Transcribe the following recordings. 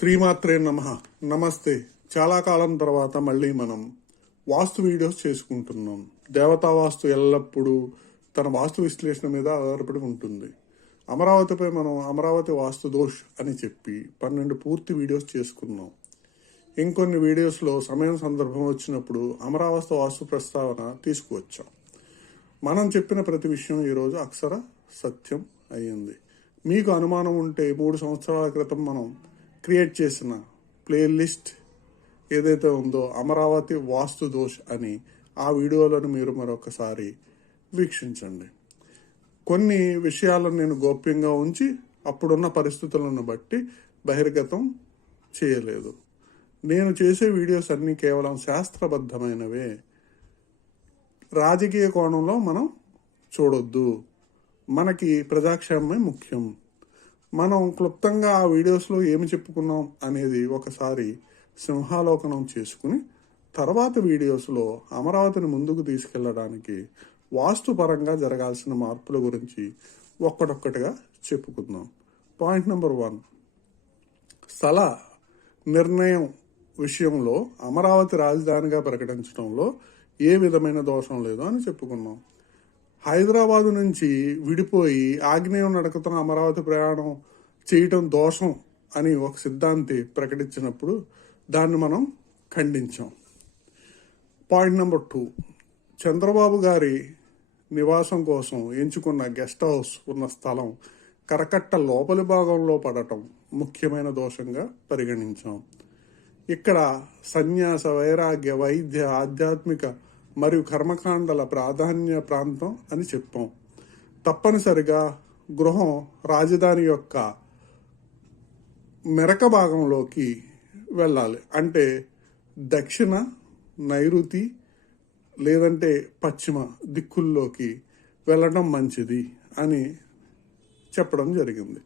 శ్రీమాత్రే నమ. నమస్తే. చాలా కాలం తర్వాత మళ్ళీ మనం వాస్తు వీడియోస్ చేసుకుంటున్నాం. దేవతా వాస్తు ఎల్లప్పుడూ తన వాస్తు విశ్లేషణ మీద ఆధారపడి ఉంటుంది. అమరావతిపై మనం అమరావతి వాస్తు దోష్ అని చెప్పి పన్నెండు పూర్తి వీడియోస్ చేసుకున్నాం. ఇంకొన్ని వీడియోస్లో సమయం సందర్భం వచ్చినప్పుడు అమరావతి వాస్తు ప్రస్తావన తీసుకువచ్చాం. మనం చెప్పిన ప్రతి విషయం ఈరోజు అక్షర సత్యం అయ్యింది. మీకు అనుమానం ఉంటే మూడు సంవత్సరాల క్రితం మనం క్రియేట్ చేసిన ప్లేలిస్ట్ ఏదైతే ఉందో అమరావతి వాస్తు దోష్ అని ఆ వీడియోలను మీరు మరొకసారి వీక్షించండి. కొన్ని విషయాలను నేను గోప్యంగా ఉంచి అప్పుడున్న పరిస్థితులను బట్టి బహిర్గతం చేయలేదు. నేను చేసే వీడియోస్ అన్నీ కేవలం శాస్త్రబద్ధమైనవే. రాజకీయ కోణంలో మనం చూడొద్దు. మనకి ప్రజాక్షేమమే ముఖ్యం. మనం క్లుప్తంగా ఆ వీడియోస్లో ఏమి చెప్పుకున్నాం అనేది ఒకసారి సింహాలోకనం చేసుకుని తర్వాత వీడియోస్లో అమరావతిని ముందుకు తీసుకెళ్ళడానికి వాస్తుపరంగా జరగాల్సిన మార్పుల గురించి ఒక్కటొక్కటిగా చెప్పుకుందాం. Point number one. స్థల నిర్ణయం విషయంలో అమరావతి రాజధానిగా ప్రకటించడంలో ఏ విధమైన దోషం లేదు అని చెప్పుకున్నాం. హైదరాబాదు నుంచి విడిపోయి ఆగ్నేయం నడకతున్న అమరావతి ప్రయాణం చేయటం దోషం అని ఒక సిద్ధాంతి ప్రకటించినప్పుడు దాన్ని మనం ఖండించాం. Point number two. చంద్రబాబు గారి నివాసం కోసం ఎంచుకున్న గెస్ట్ హౌస్ ఉన్న స్థలం కరకట్ట లోపలి భాగంలో పడటం ముఖ్యమైన దోషంగా పరిగణించాం. ఇక్కడ సన్యాస వైరాగ్య వైద్య ఆధ్యాత్మిక మరియు కర్మకాండల ప్రాధాన్య ప్రాంతం అని చెప్పాం. తప్పనిసరిగా గృహం రాజధాని యొక్క మెరక భాగంలోకి వెళ్ళాలి. అంటే దక్షిణ నైరుతి లేదంటే పశ్చిమ దిక్కుల్లోకి వెళ్ళడం మంచిది అని చెప్పడం జరిగింది.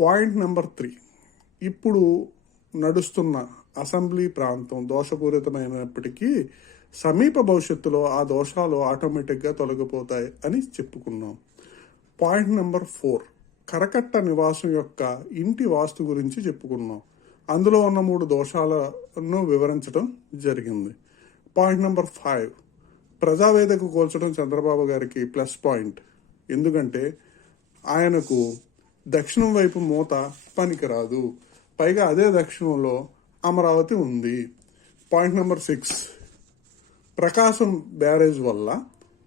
Point number three. ఇప్పుడు నడుస్తున్న అసెంబ్లీ ప్రాంతం దోషపూరితమైనప్పటికీ సమీప భవిష్యత్తులో ఆ దోషాలు ఆటోమేటిక్గా తొలగిపోతాయి అని చెప్పుకున్నాం. పాయింట్ నెంబర్ ఫోర్ కరకట్ట నివాసం యొక్క ఇంటి వాస్తు గురించి చెప్పుకున్నాం. అందులో ఉన్న మూడు దోషాలను వివరించడం జరిగింది. పాయింట్ నెంబర్ ఫైవ్ ప్రజావేదిక కోల్చడం చంద్రబాబు గారికి ప్లస్ పాయింట్. ఎందుకంటే ఆయనకు దక్షిణం వైపు మూత పనికిరాదు. పైగా అదే దక్షిణంలో అమరావతి ఉంది. Point number six Prakasam barrage వల్ల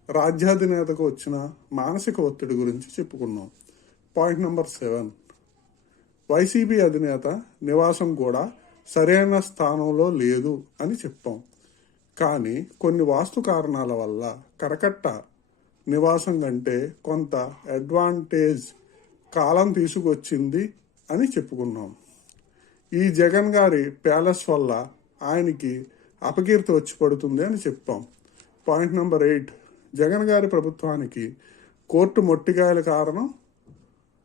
రాజ్యాధినేతకు వచ్చిన మానసిక ఒత్తిడి గురించి చెప్పుకున్నాం. పాయింట్ నెంబర్ సెవెన్ వైసీపీ అధినేత నివాసం కూడా సరైన స్థానంలో లేదు అని చెప్పాం. కానీ కొన్ని వాస్తు కారణాల వల్ల కరకట్ట నివాసం కంటే కొంత అడ్వాంటేజ్ కాలం తీసుకొచ్చింది అని చెప్పుకున్నాం. ఈ జగన్ గారి ప్యాలెస్ వల్ల ఆయనకి అపకీర్తి వచ్చి పడుతుంది అని చెప్పాం పాయింట్ నెంబర్ ఎయిట్ జగన్ గారి ప్రభుత్వానికి కోర్టు మొట్టికాయల కారణం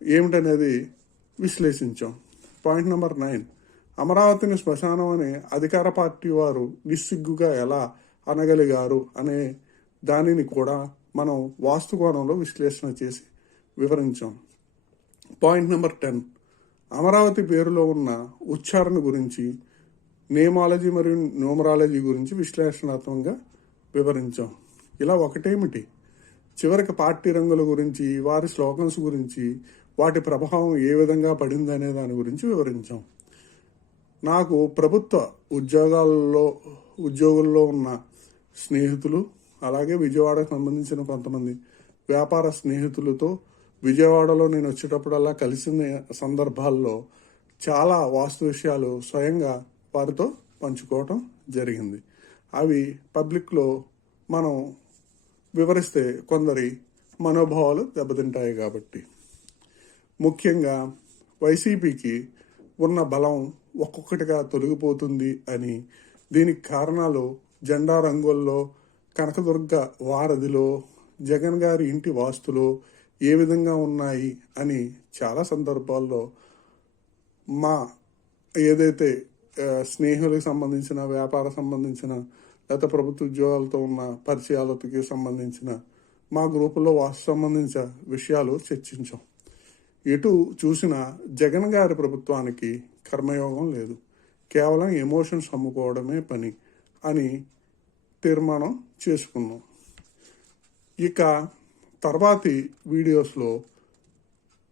ఏమిటనేది విశ్లేషించాం. పాయింట్ నెంబర్ నైన్ అమరావతిని శ్మశానం అనే అధికార పార్టీ వారు నిస్సిగ్గుగా ఎలా అనగలిగారు అనే దానిని కూడా మనం వాస్తు కోణంలో విశ్లేషణ చేసి వివరించాం. పాయింట్ నెంబర్ టెన్ అమరావతి పేరులో ఉన్న ఉచ్చారణ గురించి నేమాలజీ మరియు న్యూమరాలజీ గురించి విశ్లేషణాత్మకంగా వివరించాం. ఇలా ఒకటేమిటి? చివరికి పార్టీ రంగుల గురించి వారి స్లోగన్స్ గురించి వాటి ప్రభావం ఏ విధంగా పడింది అనే దాని గురించి వివరించాం. నాకు ప్రభుత్వ ఉద్యోగాల్లో ఉద్యోగుల్లో ఉన్న స్నేహితులు అలాగే విజయవాడకు సంబంధించిన కొంతమంది వ్యాపార స్నేహితులతో విజయవాడలో నేను వచ్చేటప్పుడల్లా కలిసిన సందర్భాల్లో చాలా వాస్తు విషయాలు స్వయంగా వారితో పంచుకోవటం జరిగింది. అవి పబ్లిక్లో మనం వివరిస్తే కొందరి మనోభావాలు దెబ్బతింటాయి కాబట్టి. ముఖ్యంగా వైసీపీకి ఉన్న బలం ఒక్కొక్కటిగా తొలగిపోతుంది అని దీనికి కారణాలు జెండా రంగుల్లో కనకదుర్గ వారధిలో జగన్ గారి ఇంటి వాస్తులో ఏ విధంగా ఉన్నాయి అని చాలా సందర్భాల్లో మా ఏదైతే స్నేహితులకు సంబంధించిన వ్యాపార సంబంధించిన లేకపోతే ప్రభుత్వ ఉద్యోగాలతో ఉన్న పరిచయాలకి సంబంధించిన మా గ్రూపులో వాస్తు సంబంధించిన విషయాలు చర్చించాం. ఎటు చూసినా జగన్ గారి ప్రభుత్వానికి కర్మయోగం లేదు. కేవలం ఎమోషన్స్ అమ్ముకోవడమే పని అని తీర్మానం చేసుకున్నాం. ఇక తర్వాతి వీడియోస్లో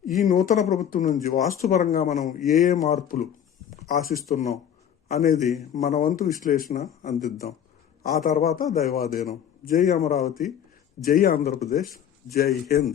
ఈ నూతన ప్రభుత్వం నుంచి వాస్తుపరంగా మనం ఏ ఏ మార్పులు ఆశిస్తున్నాం? అనేది మన వంతు విశ్లేషణ అందిద్దాం. ఆ తర్వాత దైవాధీనం. జై అమరావతి జై ఆంధ్రప్రదేశ్ జై హింద్.